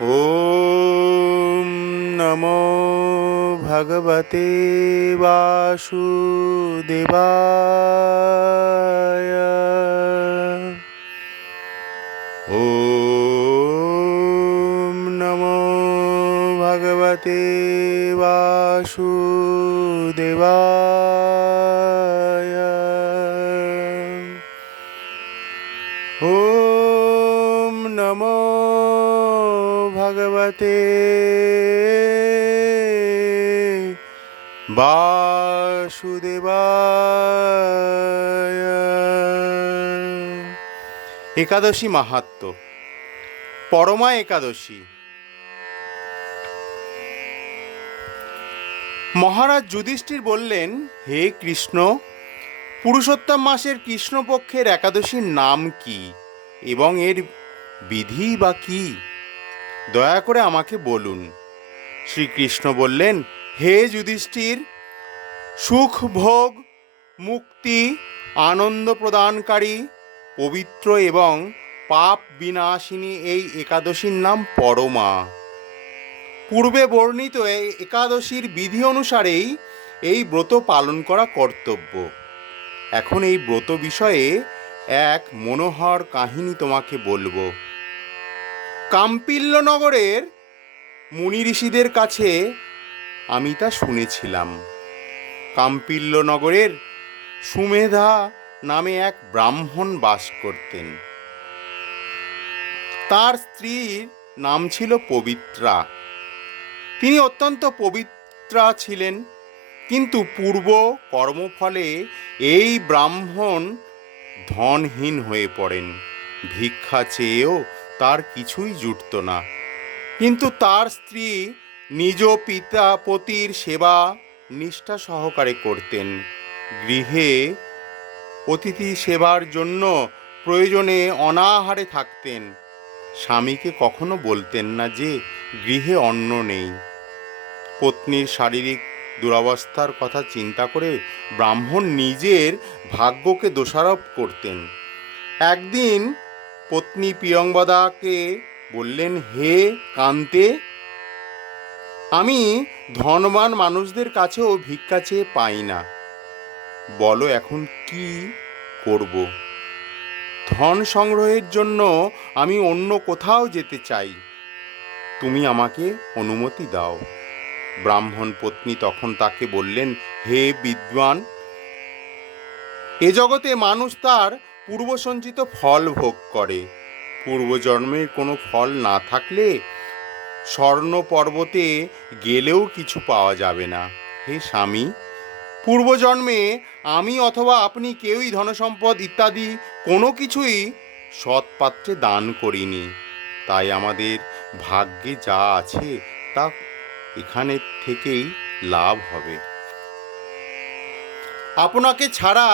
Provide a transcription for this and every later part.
ওম নমো ভগবতে বাসুদেবায়। ওম নমো ভগবতে বাসুদেবায়। ওম নমো ভগবতে বাসুদেবায়। একাদশী মাহাত্ম্য। পরমা একাদশী। মহারাজ যুধিষ্ঠির বললেন, হে কৃষ্ণ, পুরুষোত্তম মাসের কৃষ্ণপক্ষের একাদশীর নাম কি এবং এর বিধি বা কি? দয়া করে আমাকে বলুন। শ্রীকৃষ্ণ বললেন, হে যুধিষ্ঠির, সুখ ভোগ, মুক্তি, আনন্দ প্রদানকারী, পবিত্র এবং পাপ বিনাশিনী এই একাদশীর নাম পরমা। পূর্বে বর্ণিত এই একাদশীর বিধি অনুসারেই এই ব্রত পালন করা কর্তব্য। এখন এই ব্রত বিষয়ে এক মনোহর কাহিনী তোমাকে বলবো। কাম্পিল্য নগরের মুনি ঋষিদের কাছে আমি তা শুনেছিলাম। কাম্পিল্য নগরের সুমেধা নামে এক ব্রাহ্মণ বাস করতেন। তার স্ত্রীর নাম ছিল পবিত্রা। তিনি অত্যন্ত পবিত্রা ছিলেন, কিন্তু পূর্ব কর্মফলে এই ব্রাহ্মণ ধনহীন হয়ে পড়েন। ভিক্ষা চেয়েও তার কিছুই জুটত না। কিন্তু তার স্ত্রী নিজ পিতা পতির সেবা নিষ্ঠা সহকারে করতেন। গৃহে অতিথি সেবার জন্য প্রয়োজনে অনাহারে থাকতেন। স্বামীকে কখনো বলতেন না যে গৃহে অন্ন নেই। পত্নীর শারীরিক দুরবস্থার কথা চিন্তা করে ব্রাহ্মণ নিজের ভাগ্যকে দোষারোপ করতেন। একদিন পত্নী প্রিয়ংবদাকে বললেন, হে কান্তে, আমি ধনবান মানুষদের কাছেও ভিক্ষা চেয়ে পাই না। বলো এখন কি করব? ধন সংগ্রহের জন্য আমি অন্য কোথাও যেতে চাই। তুমি আমাকে অনুমতি দাও। ব্রাহ্মণ পত্নী তখন তাকে বললেন, হে বিদ্বান, এ জগতে মানুষ তার পূর্বসঞ্চিত ফল ভোগ করে। পূর্বজন্মের কোনো ফল না থাকলে স্বর্ণ পর্বতে গেলেও কিছু পাওয়া যাবে না। হে স্বামী, পূর্বজন্মে আমি অথবা আপনি কেউই ধনসম্পদ ইত্যাদি কোনো কিছুই সৎপাত্রে দান করিনি। তাই আমাদের ভাগ্যে যা আছে তা এখানে থেকেই লাভ হবে। আপনাকে ছাড়া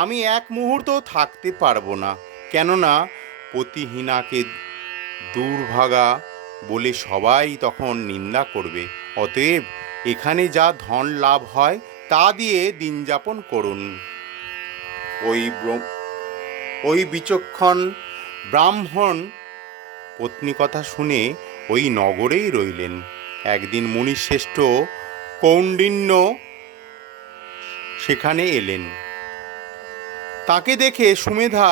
আমি এক মুহূর্তও থাকতে পারবো না, কেননা পতিহীনাকে দুর্ভাগা বলে সবাই তখন নিন্দা করবে। অতএব এখানে যা ধন লাভ হয় তা দিয়ে দিন যাপন করুন। ওই বিচক্ষণ ব্রাহ্মণ পত্নী কথা শুনে ওই নগরেই রইলেন। একদিন মুনিশ্রেষ্ঠ কৌণ্ডিন্য সেখানে এলেন। তাকে দেখে সুমেধা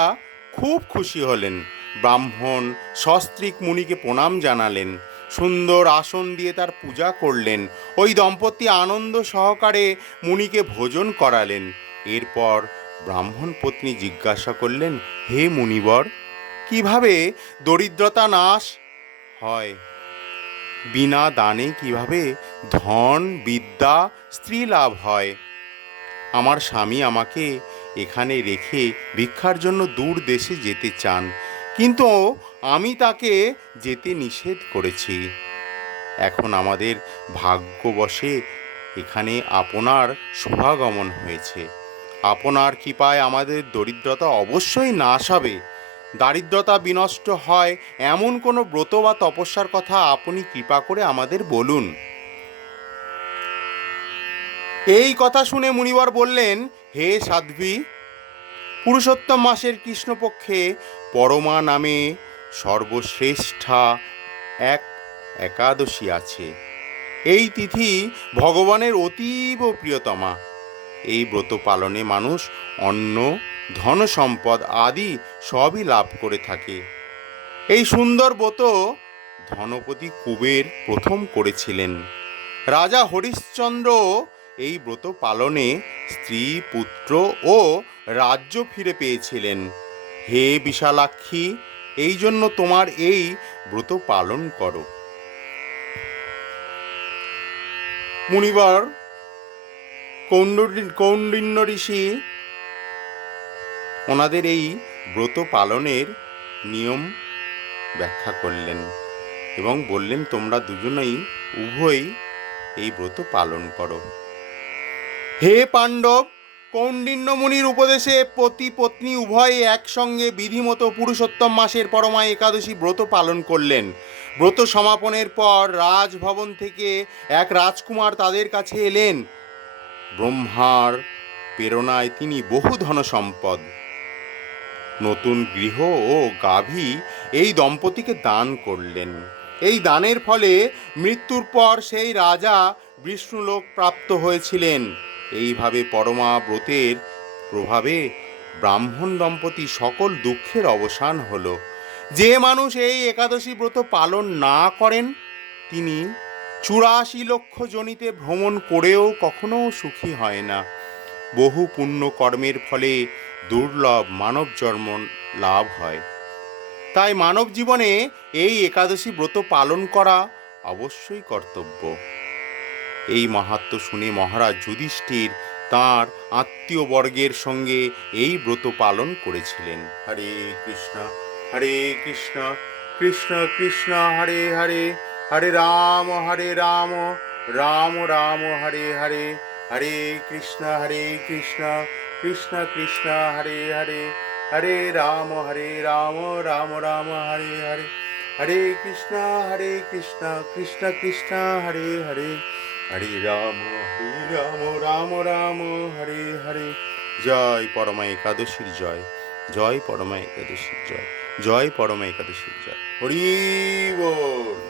খুব খুশি হলেন। ব্রাহ্মণ সস্ত্রীক মুনিকে প্রণাম জানালেন, সুন্দর আসন দিয়ে তার পূজা করলেন। ওই দম্পতি আনন্দ সহকারে মুনিকে ভোজন করালেন। এরপর ব্রাহ্মণ পত্নী জিজ্ঞাসা করলেন, হে মুনিবর, কিভাবে দরিদ্রতা নাশ হয়? বিনা দানে কিভাবে ধন, বিদ্যা, স্ত্রী লাভ হয়? আমার স্বামী আমাকে এখানে রেখে ভিক্ষার জন্য দূর দেশে যেতে চান, কিন্তু আমি তাকে যেতে নিষেধ করেছি। এখন আমাদের ভাগ্যবশে এখানে আপনার শুভাগমন হয়েছে। আপনার কৃপায় আমাদের দরিদ্রতা অবশ্যই নাশ হবে। দারিদ্রতা বিনষ্ট হয় এমন কোনো ব্রত বা তপস্যার কথা আপনি কৃপা করে আমাদের বলুন। এই কথা শুনে মুনিবর বললেন, হে সাধ্বী, পুরুষোত্তম মাসের কৃষ্ণপক্ষে পরমা নামে সর্বশ্রেষ্ঠা এক একাদশী আছে। এই তিথি ভগবানের অতীব প্রিয়তমা। এই ব্রত পালনে মানুষ অন্ন, ধন সম্পদ আদি সবই লাভ করে থাকে। এই সুন্দর ব্রত ধনপতি কুবের প্রথম করেছিলেন। রাজা হরিশ্চন্দ্র এই ব্রত পালনে স্ত্রী, পুত্র ও রাজ্য ফিরে পেয়েছিলেন। হে বিশালাক্ষী, এই জন্য তোমার এই ব্রত পালন করো। মুনিবার কৌণ্ডিন্য ঋষি ওনাদের এই ব্রত পালনের নিয়ম ব্যাখ্যা করলেন এবং বললেন, তোমরা দুজনেই উভয়ই এই ব্রত পালন করো। হে পাণ্ডব, কৌণ্ডিন্য মুনির উপদেশে পতি পত্নী উভয়ে একসঙ্গে বিধিমতো পুরুষোত্তম মাসের পরমা একাদশী ব্রত পালন করলেন। ব্রত সমাপনের পর রাজভবন থেকে এক রাজকুমার তাদের কাছে এলেন। ব্রহ্মার প্রেরণায় তিনি বহু ধন সম্পদ, নতুন গৃহ ও গাভী এই দম্পতিকে দান করলেন। এই দানের ফলে মৃত্যুর পর সেই রাজা বিষ্ণুলোক প্রাপ্ত হয়েছিলেন। এইভাবে পরমা ব্রতের প্রভাবে ব্রাহ্মণ দম্পতি সকল দুঃখের অবসান হলো। যে মানুষ এই একাদশী ব্রত পালন না করেন, তিনি ৮৪ লক্ষ যোনিতে ভ্রমণ করেও কখনো সুখী হয় না। বহু পুণ্য কর্মের ফলে দুর্লভ মানব জন্ম লাভ হয়। তাই মানব জীবনে এই একাদশী ব্রত পালন করা অবশ্যই কর্তব্য। এই মাহাত্ম্য শুনে মহারাজ যুধিষ্ঠির তাঁর আত্মীয়বর্গের সঙ্গে এই ব্রত পালন করেছিলেন। হরে কৃষ্ণ কৃষ্ণ কৃষ্ণ হরে হরে, হরে রাম রাম রাম হরে হরে, হরে কৃষ্ণ কৃষ্ণ কৃষ্ণ হরে হরে, হরে রাম রাম রাম হরে হরে, হরে কৃষ্ণ কৃষ্ণ কৃষ্ণ হরে হরে, হরে রাম রাম রাম হরে হরে। জয় পরমা একাদশীর জয়, জয় পরমা একাদশীর জয়, জয় পরমা একাদশীর জয়। হরি বল।